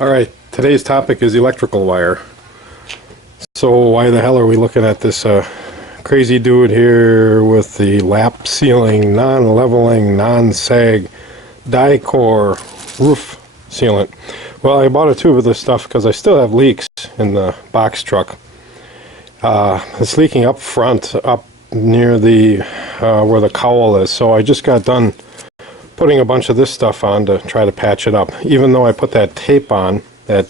Alright, today's topic is electrical wire. So why the hell are we looking at this crazy dude here with the lap sealing, non-leveling, non-sag, die-core roof sealant? Well, I bought a tube of this stuff because I still have leaks in the box truck. It's leaking up front, up near the where the cowl is, so I just got done putting a bunch of this stuff on to try to patch it up. Even though I put that tape on, that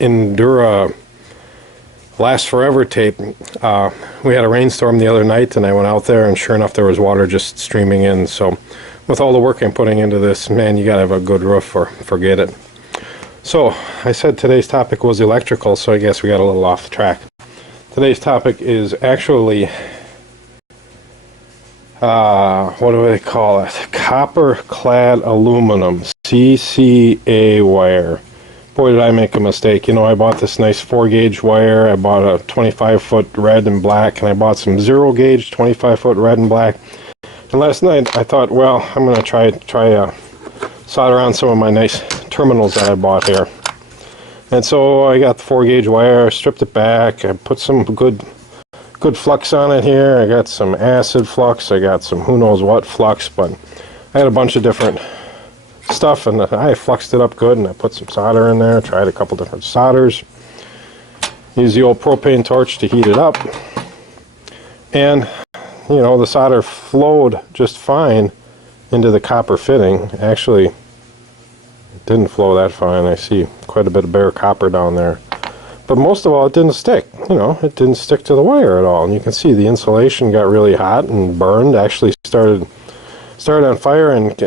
Endura Last Forever tape, we had a rainstorm the other night and I went out there and sure enough there was water just streaming in. So with all the work I'm putting into this, man, you gotta have a good roof or forget it. So I said today's topic was electrical, so I guess we got a little off track. Today's topic is actually what do they call it? Copper clad aluminum, CCA wire. Boy, did I make a mistake. You know, I bought this nice 4-gauge wire. I bought a 25-foot red and black, and I bought some 0-gauge 25-foot red and black. And last night I thought, well, I'm going to try solder on some of my nice terminals that I bought here. And so I got the 4-gauge wire, stripped it back, I put some good flux on it here. I got some acid flux, I got some who knows what flux, but I had a bunch of different stuff and I fluxed it up good and I put some solder in there, tried a couple different solders, used the old propane torch to heat it up, and you know, the solder flowed just fine into the copper fitting. Actually, it didn't flow that fine. I see quite a bit of bare copper down there. But most of all, it didn't stick. You know, it didn't stick to the wire at all. And you can see the insulation got really hot and burned. Actually started on fire and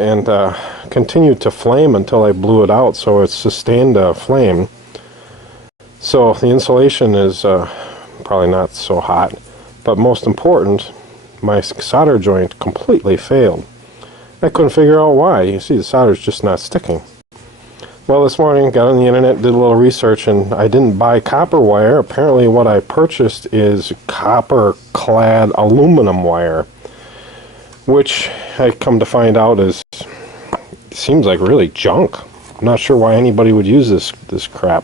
continued to flame until I blew it out. So it sustained a flame. So the insulation is probably not so hot. But most important, my solder joint completely failed. I couldn't figure out why. You see, the solder's just not sticking. Well, this morning, got on the internet, did a little research, and I didn't buy copper wire. Apparently what I purchased is copper-clad aluminum wire, which I come to find out seems like really junk. I'm not sure why anybody would use this crap.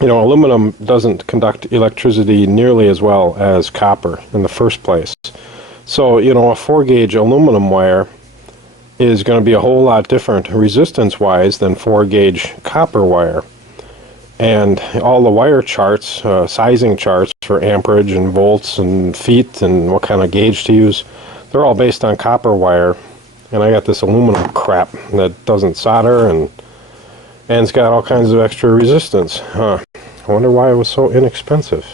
You know, aluminum doesn't conduct electricity nearly as well as copper in the first place. So, you know, a 4-gauge aluminum wire is going to be a whole lot different resistance-wise than 4-gauge copper wire. And all the wire charts, sizing charts for amperage and volts and feet and what kind of gauge to use, they're all based on copper wire. And I got this aluminum crap that doesn't solder and it's got all kinds of extra resistance. I wonder why it was so inexpensive.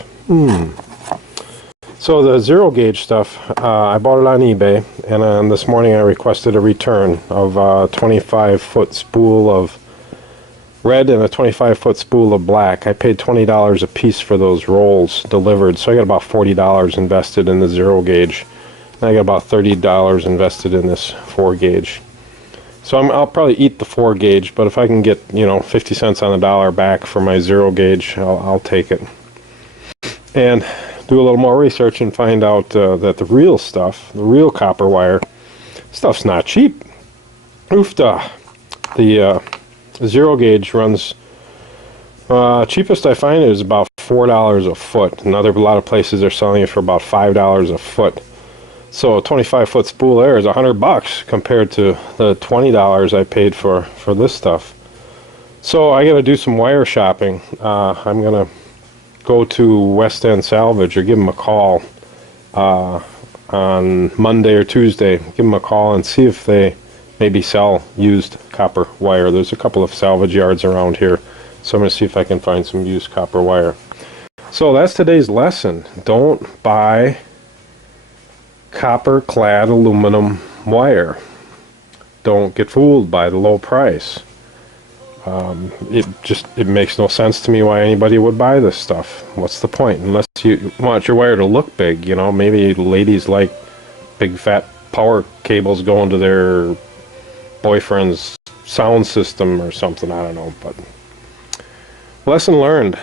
So the 0-gauge stuff, I bought it on eBay, and this morning I requested a return of a 25-foot spool of red and a 25-foot spool of black. I paid $20 a piece for those rolls delivered, so I got about $40 invested in the 0-gauge. And I got about $30 invested in this 4-gauge. So I'll probably eat the 4-gauge, but if I can get, you know, 50 cents on the dollar back for my 0-gauge, I'll take it. And do a little more research and find out that the real stuff, the real copper wire, stuff's not cheap. Oofda. The 0-gauge runs, cheapest I find is about $4 a foot. And a lot of places are selling it for about $5 a foot. So a 25-foot spool there is $100 compared to the $20 I paid for this stuff. So I got to do some wire shopping. I'm gonna go to West End Salvage or give them a call on Monday or Tuesday. Give them a call and see if they maybe sell used copper wire. There's a couple of salvage yards around here, so I'm going to see if I can find some used copper wire. So that's today's lesson. Don't buy copper clad aluminum wire. Don't get fooled by the low price. It makes no sense to me why anybody would buy this stuff. What's the point? Unless you want your wire to look big, you know, maybe ladies like big fat power cables going to their boyfriend's sound system or something, I don't know, but lesson learned.